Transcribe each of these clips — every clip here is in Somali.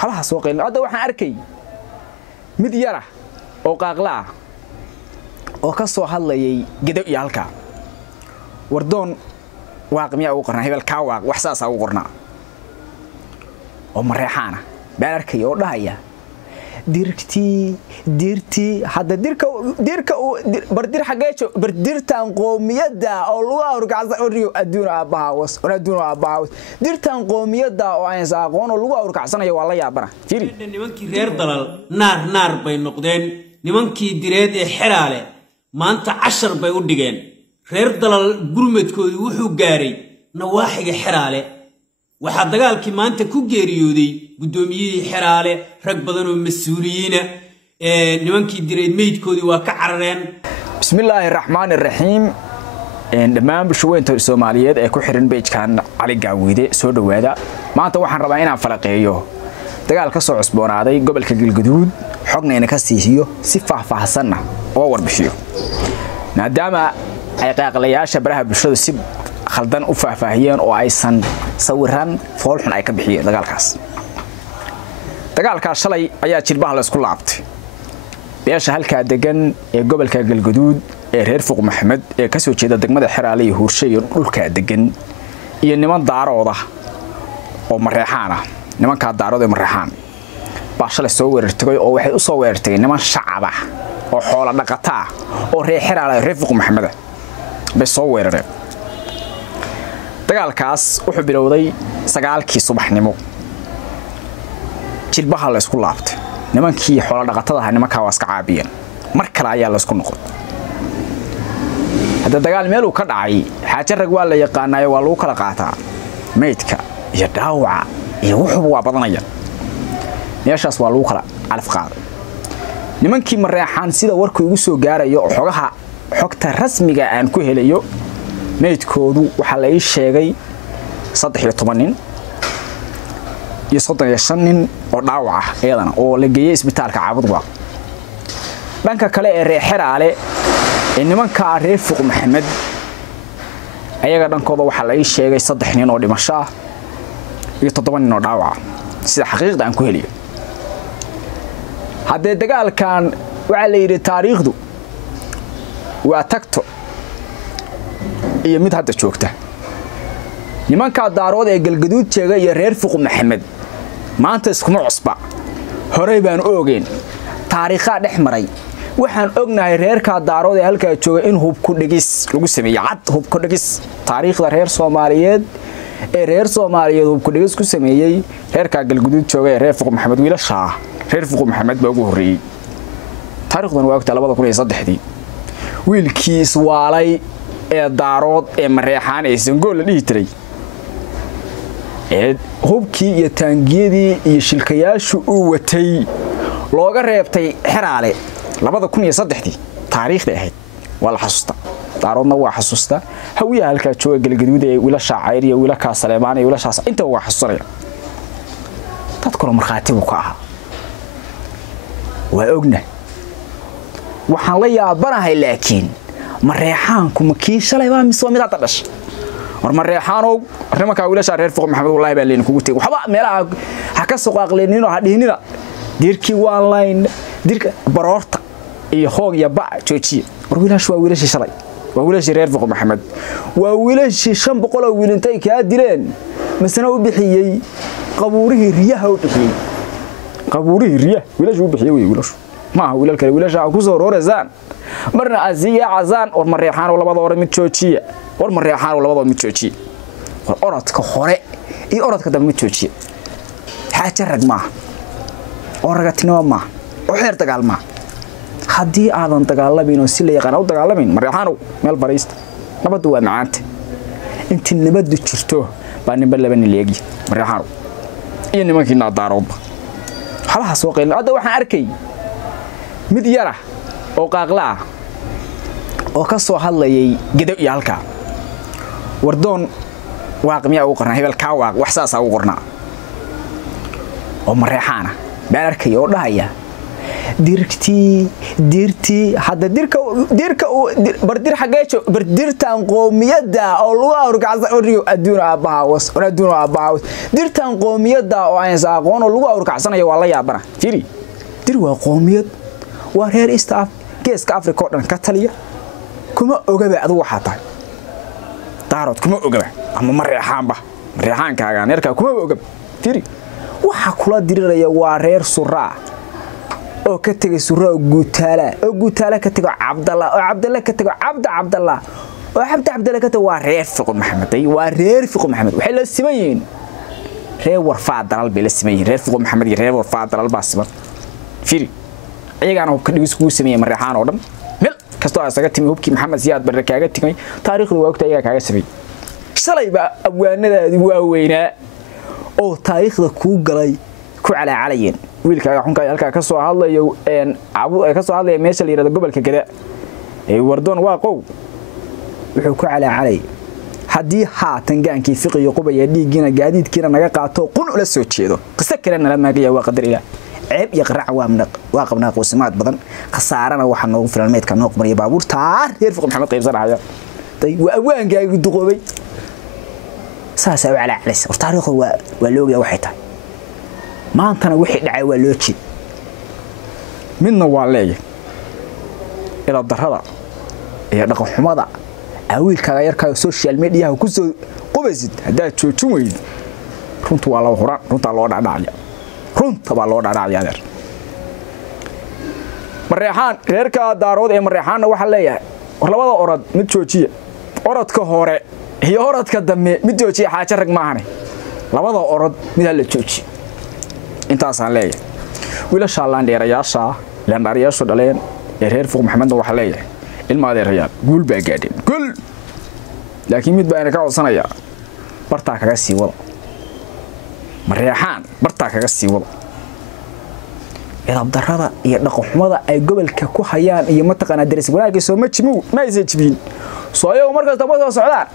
xalaha soo qeylin hadda waxaan arkay mid yara oo qaaqla ah oo ka soo hadlayay gedo iyo halka wardoon waaqmiya ugu qornaa hebel ka waaq wax saas ugu qornaa oo mareexana baan arkay oo dhahaya dirti hadda dirka bardir xageejo bardirtan qoomiyada oo lagu awrkacsan oo adduun aabahawas dirtan qoomiyada oo aan saaqoon oo lagu awrkacsanayo waa la yaabana fiiri nimankii reer dalal naar bay noqdeen nimankii direed ee xiraale maanta 10 bay u dhigeen reer dalal gurmadkoodu wuxuu gaaray nawaaxiga xiraale waxa dagaalkii maanta ku geeriyooday gudoomiyihii xiraale rag badan oo mas'uuliyiina nimankii direed meydkoodii waa ka carareen bismillaahir rahmaanir rahiim dhammaan bulshooyinka Soomaaliyeed ee ku xiran page-kan Ali Gaawide soo dhawaada maanta waxaan rabaa inaan falaqeeyo dagaal ka soo cusboonaaday gobolka Galgaduud xogna ka siiyo si faahfaahsan oo warbixiyo maadaama ay qaaqlayaasha baraha bulshada si khaldan u faahfaahiyeen oo aysan sawiran foolxun ay ka bixiyeen dagaalkaas shalay ayaa jilbaha la isku laabtay beesha halka degan ee gobolka Galgaduud ee reer Fuq Maxamed ee ka soo jeeda degmada Xiraale iyo Huurshe iyo dhulka degan iyo niman daarooda oo mareexaan ah nimanka daarooda ee mareexaan baa shalay soo weerartay oo waxay u soo weerartay niman shacab ah oo xoolo dhaqata oo reer Xiraale reer Fuq Maxamed bay soo weerareen dagaalkaas wuxuu bilowday 9kii subaxnimo jilbaha la isku laabtay nimankii xoolo dhaqatada ah nimanka waa iska caabiyeen mar kale ayaa la isku noqday hada dagaal meel uu ka dhacay xaaja rag waa la yaqaanayo waa lagu kala qaataa meydka iyo dhaawaca iyo wuxuu waa badanaya meeshaas waa lagu kala alaf qaaday nimankii mareexaan sida warku igu soo gaarayo xogta rasmiga aan ku helayo meydkoodu waxa la ii sheegay 13 nin iyo 35 nin oo dhaawac ah iyadana oo la geeyay isbitaalka Caabudwaaq dhanka kale ee reer Xiraale ee nimanka reer Fuq Maxamed ayaga dhankooda waxa la ii sheegay 3 nin oo dhimasho ah iyo 7 nin oo dhaawac ah sida xaqiiqda aan ku helayo hadda dagaalkan waxa la yiri taariikhdu waa tagto iyo mid hadda joogta nimanka daarood ee Galgaduud jeega iyo reer Fuq Maxamed maanta iskuma cusba horey baan oogeen taariikha dhexmaray waxaan ognahay reerka daarood ee halka jooga in hub ku dhigis lagu sameeyay cad hub ku dhigis taariikhda reer Soomaaliyeed ee reer Soomaaliyeed hub ku dhigis ku sameeyay reerka Galgaduud jooga ee reer Fuq Maxamed wiilasha reer Fuq Maxamed baa ugu horeeyay taariikhdan waa waqti 2003 wiilkii iswaalay ee daarood ee mareexaan ee sangool la dhihi jiray ee hubkii iyo taangiyadii iyo shilkayaashu uu watay looga reebtay Xiraale 2003 taariikhda ahayd waa la xasuusta daaroodna waa xasuusta hawiya halka jooga Galgaduud ee wiilasha Cayr iyo wiilasha Saleemaan iyo wiilashaas inta waa xasuusanaya dadkuna marxaati u ka ah waa ogna waxaan la yaabanahay laakiin mareexaanku makii shalay baa misoo mid hada dhash war mareexaanow nimanka wiilasha reer Fuq Maxamed wallahi baa leen kugu tagay waxba meelaha ha ka soo qaaqleenin oo ha dhihinina dirkii online dirka baroorta iyo hoog iyo baa joojiye war wiilasha waa wiilasha shalay waa wiilasha reer Fuq Maxamed waa wiilasha 500 oo wiilintay ka dileen masana u bixiyay qabuurihii riyaha u bixiyay qabuurihii riyaha wiilasha u bixiyay wiilasha ma wiilal kale wiilasha ku soo rooraysan marna aziya azaan or mareexaan oo labada hore mid joojiye war mareexaan oo labada mid joojiye war orodka hore iyo orodka dambe mid joojiye xaaja rag ma oo ragatinimo ma oo xeer dagaal ma hadii aadan dagaalamin oo si la yaqaan u dagaalamin mareexaan meel bariista nabadu waa macaanta intii nabadu jirto baa nimba laban leegi mareexaan iyo nimankii naadaarood xalaha soo qeylin hadda waxaan arkay mid yara oo qaaqla ah oo ka soo hadlayay gedo iyo halka wardoon waaqmiya ugu qornaa hebel ka waaq wax saas ugu qornaa oo mareexana baan arkay oo dhahaya ديرتي هذا ديرك بردير حاجة بردير تنقومية دا أو لغة أورجعز أوريو أدونا أباوس وندونا أباوس دير تنقومية دا أو عين زاقون أو لغة أورجعزنا يوالله يا برا فيري دير وقومية وهير إستاف كيس كأفريقيا كاتاليا كما أوجب أدو حتى تعرض كما أوجب أما مريحان كأجا نركب كما أوجب فيري وحكلا دير يا وهير سرّا oo ka tagay sura guutaala ka tago Cabdallah ka tago Cabdallah oo Cabdallah ka tago waa reer fiqo maxamed waxay la simayeen reer warfaa dalal bay la simayeen reer fiqo maxamed iyo reer warfaa dalal baa siman firi ayagana hubka dhigis ku sameeyay Marreexaan oo dhan meel kasto asaga timi hubkii Maxamed Siyaad Barre kaaga tigay taariikhdu waa ogtahay kaaga sameeyay shalay ba abwaanadaadi waa weynaa oo taariikhda ku galay ku calaacalayeen wiilkaaga xunka halka ka soo hadlayo ka soo hadlay meesha la yiraahdo gobolka Gada wardoon waa qow wuxuu ku calacalay hadii haatan gaankii fiqiyo qubaya dhiigina gaadiidkiina naga qaato qun ula soo jeedo qisa kale nala maagaya waa qadar ilaa ceeb iyo qarac waa qabnaa qoysmaad badan khasaarana waxa noogu filan meedka noo qmariyo baabuurta reer fiqo maxamed qaybsanaya tay waa awaankaagu duqoobay saasa calacalays taariikhdu waa looga waxay tahay maantana wixii dhacay waa loo jeed midna waa leeyahay ila darada iyo dhaqan xumada awiilkaaga yarka social media ku soo qubaysid hadaa joojin weyd runtu waa la horaan runta loo dhacay runta baa loo dhacay Marreexaan reerka daarood ee Marreexaan waxa leeyahay war labada orod mid joojiya orodka hore iyo orodka dambe mid joojiya xaaja rag maahane labada orod mid la joojiya intaas aan leeyahay wiilasha landheerayaasha dhaleen ee reer Fuq Maxamed waxa leeyahay ilma adeerayaal guul baa gaadheen guul laakiin mid baa ka codsanaya barta kaga sii wado Marreexaan barta kaga sii wado darada iyo dhaqan xumada ay gobolka ku hayaan iyo mataqana daris wanaagga soo ma jibin soo ayagu markaas daba soo socdaan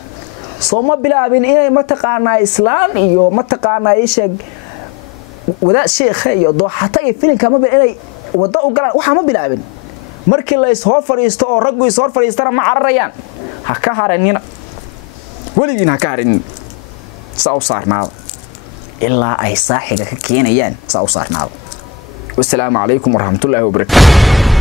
soo ma bilaabin inay mataqana islaan iyo mataqana sheeg wada sheekha iyo dooxata iyo filinka ma inay wada u galaan waxa ma bilaabin markii la is hor fariisto oo raggu is hor fariistana ma cararayaan ha ka haranina waligiin ha ka harin soo saarnaado ilaa ay saaxiga ka keenayaan soo saarnaado والسلام عليكم ورحمة الله وبركاته.